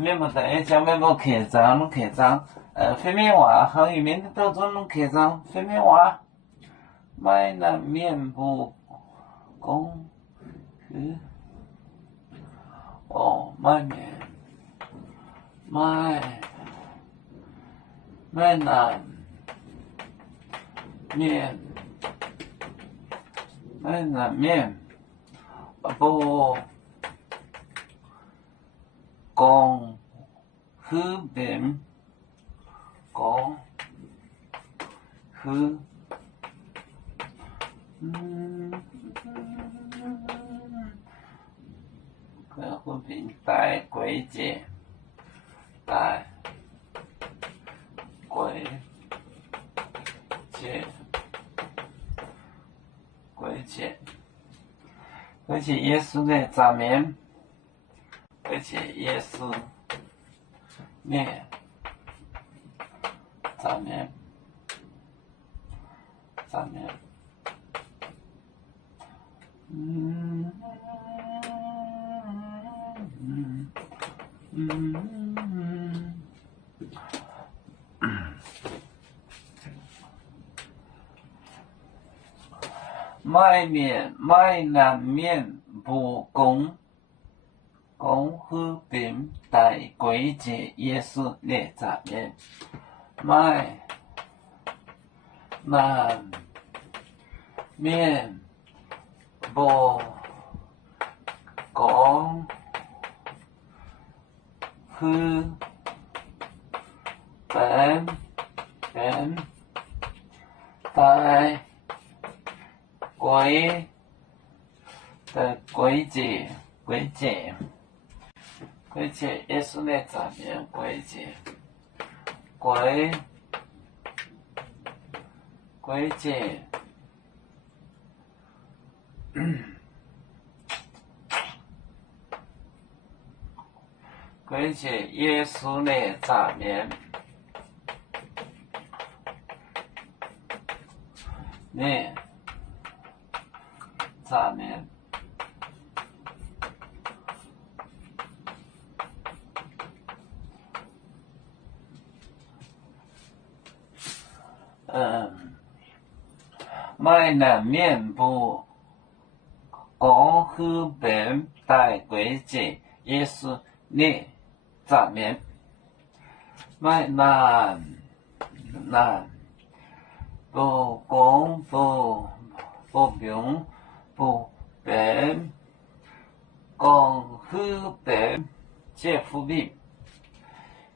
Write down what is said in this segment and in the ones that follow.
面部等于讲面部客张，拢客张，非面话，汉语面当中拢客张，非面话，买那面部公คือ买面，买那面，买那面，不公คือเป็น公คือ和平带鬼节，带鬼节，鬼节，而且耶稣的早面，而且耶稣面早面，早面，买面买那面不公和平带鬼节耶稣的早面，买那面不公和平带鬼节耶稣的早面鬼节，鬼节。鬼节耶稣的早面，呢早面，买那面部公和平带鬼节耶稣的早面，买那不公不平不平公和平这副面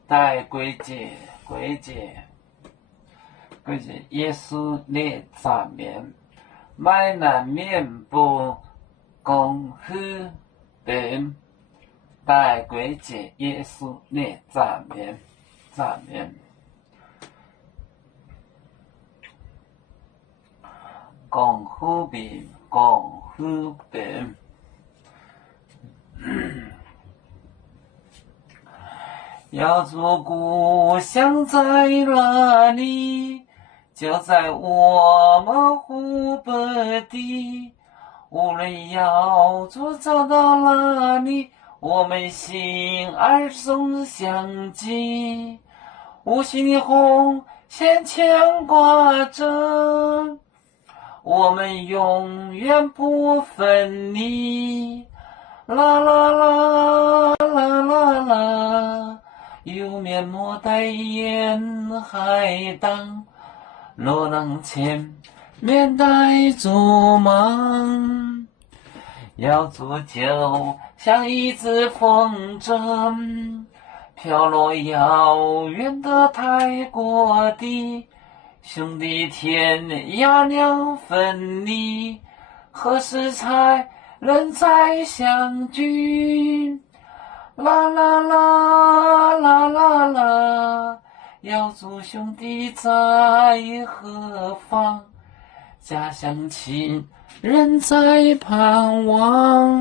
带鬼节耶稣的早面，买那面不公和平带鬼节耶稣的早面，公和平，要做故乡在哪里？就在我们湖北地。无论要做走到哪里，我们心儿总相系。无形的红线牵挂着，我们永远不分离。啦啦啦啦啦啦，有面膜代言海荡，若能前面带竹芒，要煮酒像一只风筝，飘落遥远的泰国地。兄弟天涯两分离，何时才能再相聚？啦啦啦啦啦啦，要祝兄弟在何方？家乡亲人在盼望。